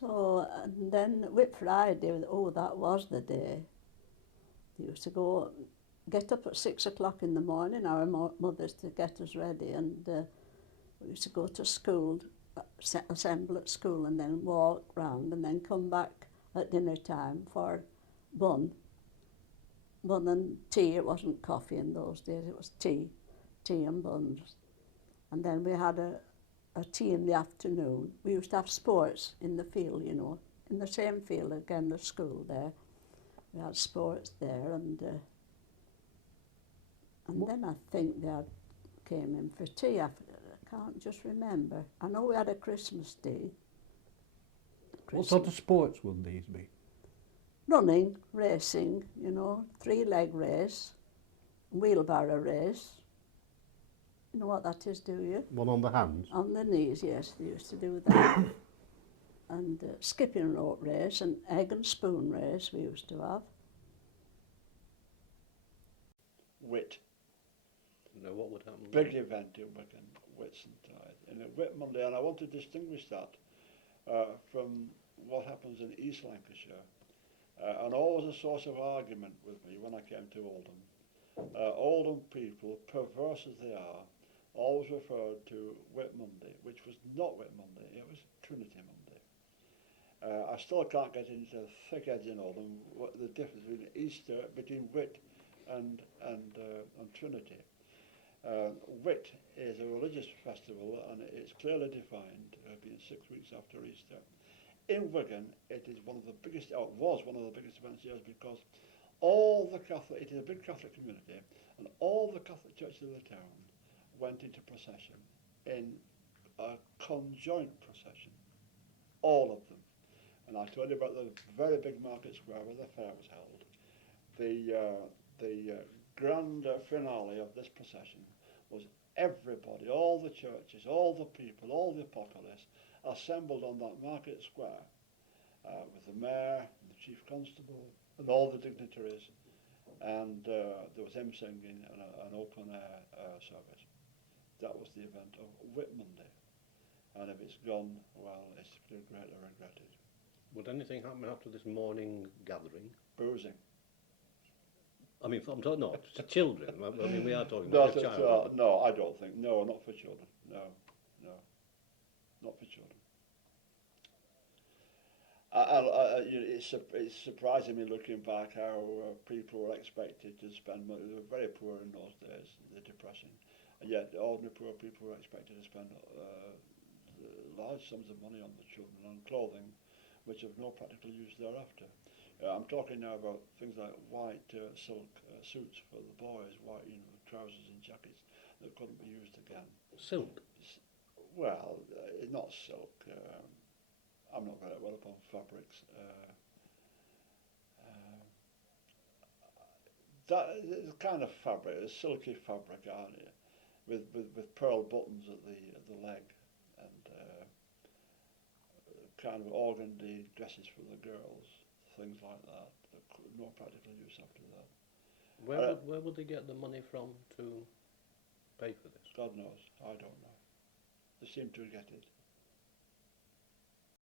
So, and then Whit Friday, oh, that was the day. They used to get up at 6 o'clock in the morning, our mothers, to get us ready, and we used to go to school, assemble at school, and then walk round, and then come back at dinner time for bun and tea. It wasn't coffee in those days, it was tea and buns. And then we had a tea in the afternoon. We used to have sports in the field, you know, in the same field again, the school there. We had sports there, and then I think they came in for tea. I can't just remember. I know we had a Christmas tea. What sort of sports would these be? Running, racing, you know, 3-leg race, wheelbarrow race. You know what that is, do you? One on the hands? On the knees, yes, they used to do that. And skipping rope race and egg and spoon race we used to have. Whit. Now what would happen? Big event in Wigan, Whitsuntide. And at Whit Monday, and I want to distinguish that from what happens in East Lancashire. And always a source of argument with me when I came to Oldham. Oldham people, perverse as they are, always referred to Whit Monday, which was not Whit Monday, it was Trinity Monday. I still can't get into thick heads in Oldham what the difference between Whit and Trinity. Whit is a religious festival, and it's clearly defined, being 6 weeks after Easter. In Wigan, it is one of the biggest, or was one of the biggest events here, because it is a big Catholic community, and all the Catholic churches of the town went into procession, in a conjoint procession, all of them. And I told you about the very big market square where the fair was held. The grand finale of this procession was everybody, all the churches, all the people, all the populace, assembled on that market square with the mayor, and the chief constable, and all the dignitaries, and there was hymn singing and an open air service. That was the event of Whit Monday, and if it's gone, well, it's greatly regretted. Would anything happen after this morning gathering? Boozing. I mean, I'm talking not to children. I mean, we are talking about a child. No, I don't think. No, not for children. No, not for children. It's surprising me looking back how people were expected to spend money. They were very poor in those days. They're depressing, and yet ordinary poor people were expected to spend large sums of money on the children on clothing, which have no practical use thereafter. I'm talking now about things like white silk suits for the boys, white trousers and jackets that couldn't be used again. Silk? Well, not silk. I'm not very well upon fabrics. That is a kind of fabric, a silky fabric, aren't it? With pearl buttons at the leg, and kind of organdy dresses for the girls. Things like that. No practical use after that. Where would they get the money from to pay for this? God knows. I don't know. They seem to get it.